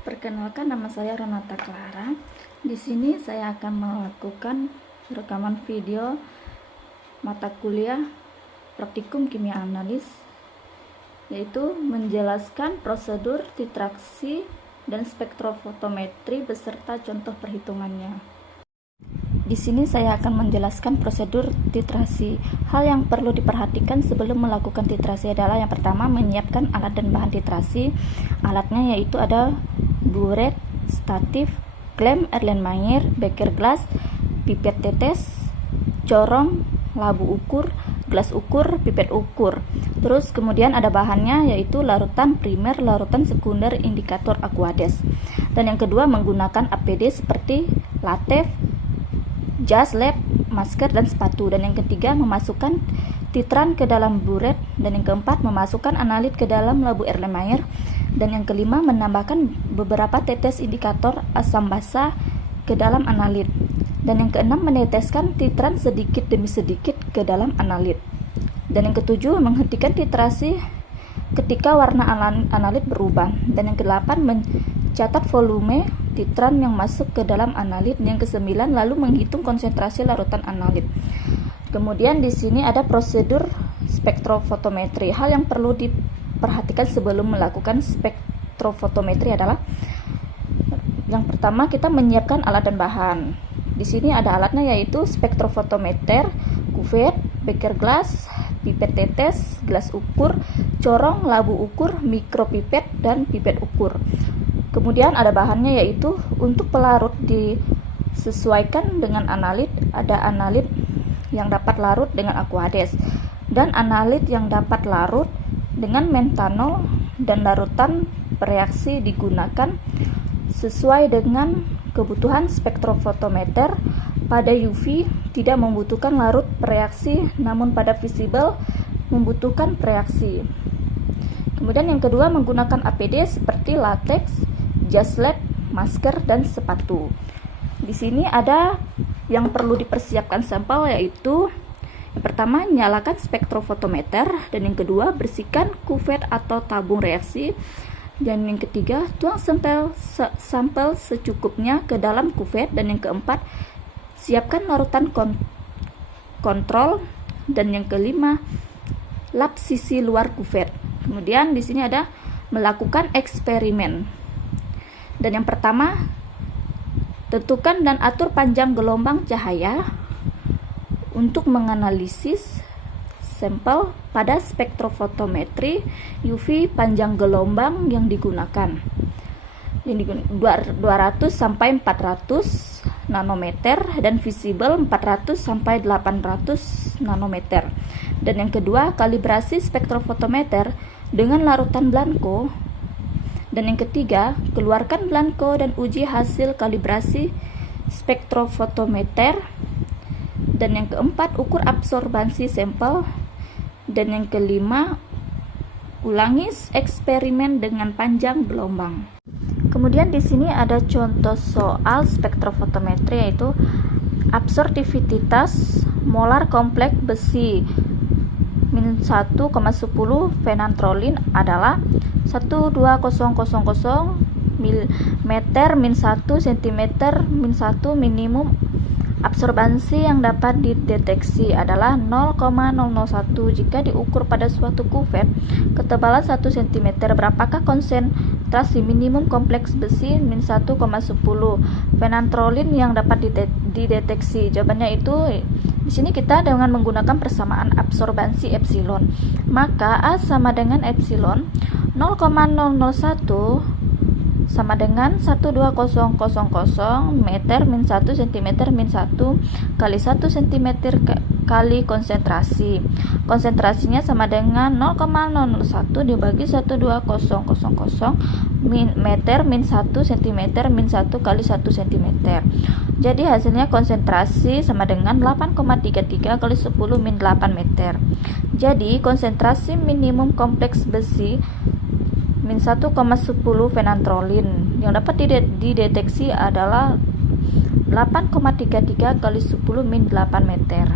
Perkenalkan, nama saya Renata Clara. Di sini saya akan melakukan rekaman video mata kuliah Praktikum Kimia Analis, yaitu menjelaskan prosedur titraksi dan spektrofotometri beserta contoh perhitungannya. Di sini saya akan menjelaskan prosedur titrasi. Hal yang perlu diperhatikan sebelum melakukan titrasi adalah yang pertama, menyiapkan alat dan bahan titrasi. Alatnya yaitu ada buret, statif, klem, Erlenmeyer, beker gelas, pipet tetes, corong, labu ukur, gelas ukur, pipet ukur. Terus kemudian ada bahannya yaitu larutan primer, larutan sekunder, indikator Aquades. Dan yang kedua, menggunakan APD seperti latex, jas lab, masker, dan sepatu. Dan yang ketiga, memasukkan titran ke dalam buret. Dan yang keempat, memasukkan analit ke dalam labu Erlenmeyer. Dan yang kelima, menambahkan beberapa tetes indikator asam basa ke dalam analit. Dan yang keenam, meneteskan titran sedikit demi sedikit ke dalam analit. Dan yang ketujuh, menghentikan titrasi ketika warna analit berubah. Dan yang kedelapan, mencatat volume titran yang masuk ke dalam analit. Yang kesembilan, lalu menghitung konsentrasi larutan analit. Kemudian di sini ada prosedur spektrofotometri. Hal yang perlu diperhatikan sebelum melakukan spektrofotometri adalah yang pertama, kita menyiapkan alat dan bahan. Di sini ada alatnya yaitu spektrofotometer, kuvet, beker gelas, pipet tetes, gelas ukur, corong, labu ukur, mikropipet, dan pipet ukur. Kemudian ada bahannya yaitu untuk pelarut disesuaikan dengan analit. Ada analit yang dapat larut dengan Aquades dan analit yang dapat larut dengan mentanol, dan larutan bereaksi digunakan sesuai dengan kebutuhan spektrofotometer. Pada UV tidak membutuhkan larut bereaksi, namun pada visible membutuhkan bereaksi. Kemudian yang kedua, menggunakan APD seperti latex, jas lab, masker, dan sepatu. Di sini ada yang perlu dipersiapkan sampel, yaitu yang pertama, nyalakan spektrofotometer, dan yang kedua, bersihkan kuvet atau tabung reaksi, dan yang ketiga, tuang sampel secukupnya ke dalam kuvet, dan yang keempat, siapkan larutan kontrol, dan yang kelima, lap sisi luar kuvet. Kemudian di sini ada melakukan eksperimen. Dan yang pertama, tentukan dan atur panjang gelombang cahaya untuk menganalisis sampel pada spektrofotometri UV. Panjang gelombang yang digunakan 200 sampai 400 nanometer dan visible 400 sampai 800 nanometer. Dan yang kedua, kalibrasi spektrofotometer dengan larutan blanko. Dan yang ketiga, keluarkan blanko dan uji hasil kalibrasi spektrofotometer. Dan yang keempat, ukur absorbansi sampel. Dan yang kelima, ulangi eksperimen dengan panjang gelombang. Kemudian di sini ada contoh soal spektrofotometri, yaitu absorptivitas molar kompleks besi min 1,10 fenantrolin adalah 12000 meter min 1 cm min 1. Minimum absorbansi yang dapat dideteksi adalah 0,001 jika diukur pada suatu kuvet ketebalan 1 cm. Berapakah konsentrasi minimum kompleks besi min 1,10 fenantrolin yang dapat dideteksi? Jawabannya itu di sini kita dengan menggunakan persamaan absorbansi epsilon. Maka A sama dengan epsilon 0,001 sama dengan 12000 meter min 1 cm min 1 kali 1 cm kali konsentrasi. Konsentrasinya sama dengan 0,001 dibagi 12000 meter min 1 cm min 1 kali 1 cm. Jadi hasilnya konsentrasi sama dengan 8,33 kali 10 min 8 meter. Jadi konsentrasi minimum kompleks besi min 1,10 fenantrolin yang dapat dideteksi adalah 8,33 kali 10 min 8 meter.